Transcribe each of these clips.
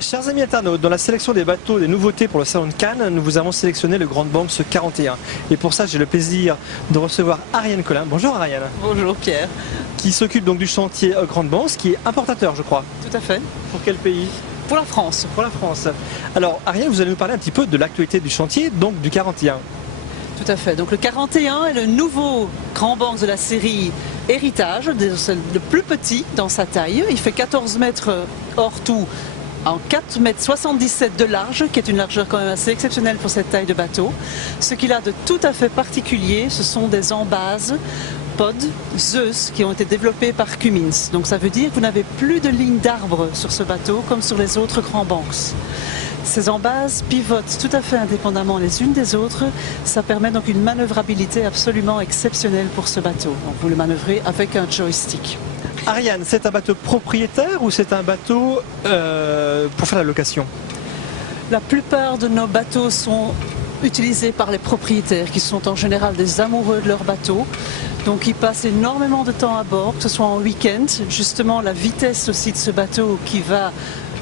Chers amis internautes, dans la sélection des bateaux des nouveautés pour le Salon de Cannes, nous vous avons sélectionné le Grand Banks 41. Et pour ça, j'ai le plaisir de recevoir Ariane Collin. Bonjour Ariane. Bonjour Pierre. Qui s'occupe donc du chantier Grand Banks, qui est importateur, je crois. Tout à fait. Pour quel pays? Pour la France. Pour la France. Alors Ariane, vous allez nous parler un petit peu de l'actualité du chantier, donc du 41. Tout à fait. Donc le 41 est le nouveau Grand Banks de la série Héritage, le plus petit dans sa taille. Il fait 14 mètres hors tout, en 4,77 m de large, qui est une largeur quand même assez exceptionnelle pour cette taille de bateau. Ce qu'il a de tout à fait particulier, ce sont des embases Pod Zeus qui ont été développées par Cummins. Donc ça veut dire que vous n'avez plus de ligne d'arbres sur ce bateau comme sur les autres Grand Banks. Ces embases pivotent tout à fait indépendamment les unes des autres. Ça permet donc une manœuvrabilité absolument exceptionnelle pour ce bateau. Donc vous le manœuvrez avec un joystick. Ariane, c'est un bateau propriétaire ou c'est un bateau pour faire la location? La plupart de nos bateaux sont utilisés par les propriétaires qui sont en général des amoureux de leur bateau. Donc ils passent énormément de temps à bord, que ce soit en week-end. Justement, la vitesse aussi de ce bateau qui va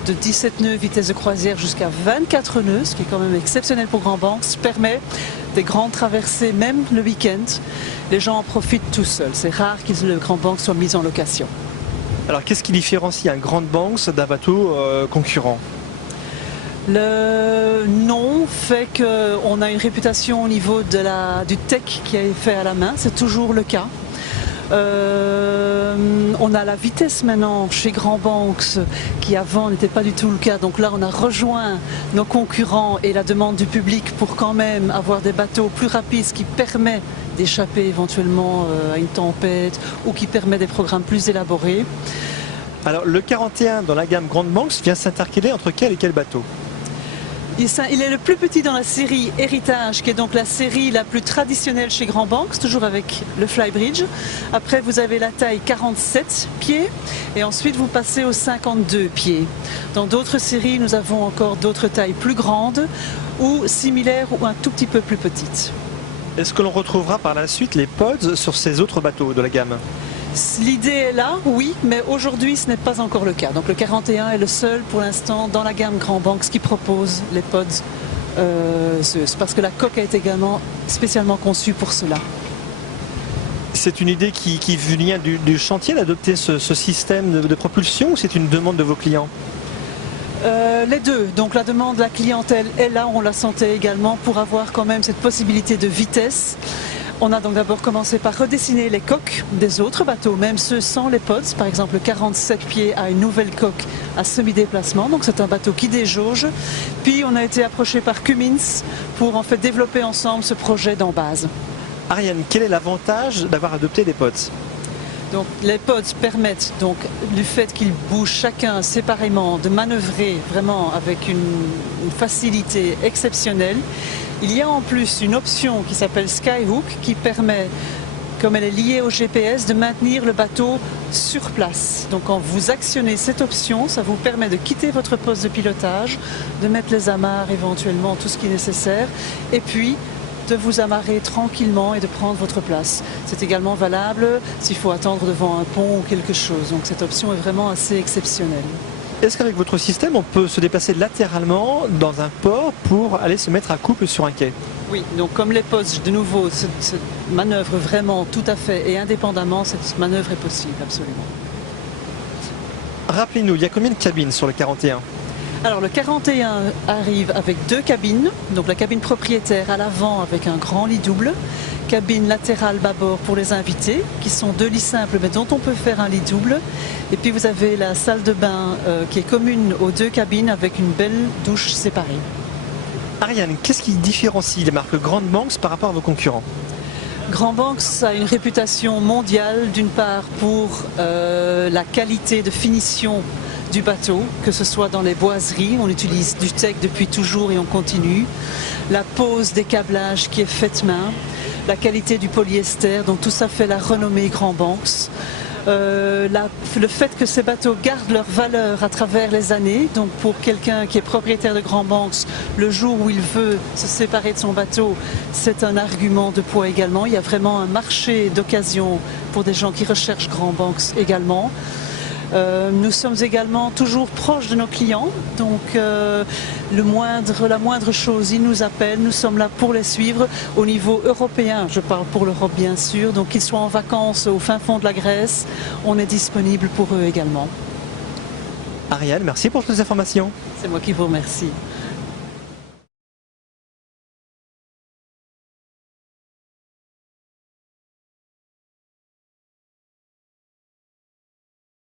de 17 nœuds vitesse de croisière jusqu'à 24 nœuds, ce qui est quand même exceptionnel pour Grand Banks, permet des grandes traversées même le week-end. Les gens en profitent tout seuls. C'est rare que le Grand Banks soit mis en location. Alors qu'est-ce qui différencie un Grand Banks d'un bateau concurrent? Le nom fait qu'on a une réputation au niveau du tech qui est fait à la main, c'est toujours le cas. On a la vitesse maintenant chez Grand Banks qui avant n'était pas du tout le cas. Donc là on a rejoint nos concurrents et la demande du public pour quand même avoir des bateaux plus rapides, ce qui permet d'échapper éventuellement à une tempête ou qui permet des programmes plus élaborés. Alors le 41 dans la gamme Grand Banks vient s'intercaler entre quel et quel bateau? Il est le plus petit dans la série Héritage, qui est donc la série la plus traditionnelle chez Grand Banks, toujours avec le Flybridge. Après, vous avez la taille 47 pieds et ensuite vous passez aux 52 pieds. Dans d'autres séries, nous avons encore d'autres tailles plus grandes ou similaires ou un tout petit peu plus petites. Est-ce que l'on retrouvera par la suite les pods sur ces autres bateaux de la gamme? L'idée est là, oui, mais aujourd'hui ce n'est pas encore le cas. Donc le 41 est le seul pour l'instant dans la gamme Grand Banks qui propose les pods Zeus, parce que la coque a été également spécialement conçue pour cela. C'est une idée qui vient du chantier d'adopter ce système de propulsion ou c'est une demande de vos clients? Les deux. Donc la demande de la clientèle est là, on la sentait également pour avoir quand même cette possibilité de vitesse. On a donc d'abord commencé par redessiner les coques des autres bateaux, même ceux sans les pods. Par exemple, le 47 pieds a une nouvelle coque à semi-déplacement, donc c'est un bateau qui déjauge. Puis on a été approché par Cummins pour en fait développer ensemble ce projet d'embase. Ariane, quel est l'avantage d'avoir adopté des pods? Donc les pods permettent, donc, du fait qu'ils bougent chacun séparément, de manœuvrer vraiment avec une facilité exceptionnelle. Il y a en plus une option qui s'appelle Skyhook qui permet, comme elle est liée au GPS, de maintenir le bateau sur place. Donc quand vous actionnez cette option, ça vous permet de quitter votre poste de pilotage, de mettre les amarres éventuellement, tout ce qui est nécessaire, et puis de vous amarrer tranquillement et de prendre votre place. C'est également valable s'il faut attendre devant un pont ou quelque chose. Donc cette option est vraiment assez exceptionnelle. Est-ce qu'avec votre système, on peut se déplacer latéralement dans un port pour aller se mettre à couple sur un quai? Oui, donc comme les pods, de nouveau, se manœuvrent vraiment tout à fait et indépendamment, cette manœuvre est possible, absolument. Rappelez-nous, il y a combien de cabines sur le 41? Alors le 41 arrive avec deux cabines, donc la cabine propriétaire à l'avant avec un grand lit double, cabine latérale bâbord pour les invités, qui sont deux lits simples mais dont on peut faire un lit double. Et puis vous avez la salle de bain qui est commune aux deux cabines avec une belle douche séparée. Ariane, qu'est-ce qui différencie les marques Grand Banks par rapport à vos concurrents? Grand Banks a une réputation mondiale, d'une part pour la qualité de finition du bateau, que ce soit dans les boiseries, on utilise du tech depuis toujours et on continue, la pose des câblages qui est faite main, la qualité du polyester, donc tout ça fait la renommée Grand Banks. Le fait que ces bateaux gardent leur valeur à travers les années, donc pour quelqu'un qui est propriétaire de Grand Banks, le jour où il veut se séparer de son bateau, c'est un argument de poids également. Il y a vraiment un marché d'occasion pour des gens qui recherchent Grand Banks également. Nous sommes également toujours proches de nos clients, donc la moindre chose, ils nous appellent, nous sommes là pour les suivre au niveau européen, je parle pour l'Europe bien sûr, donc qu'ils soient en vacances au fin fond de la Grèce, on est disponible pour eux également. Ariane, merci pour toutes ces informations. C'est moi qui vous remercie.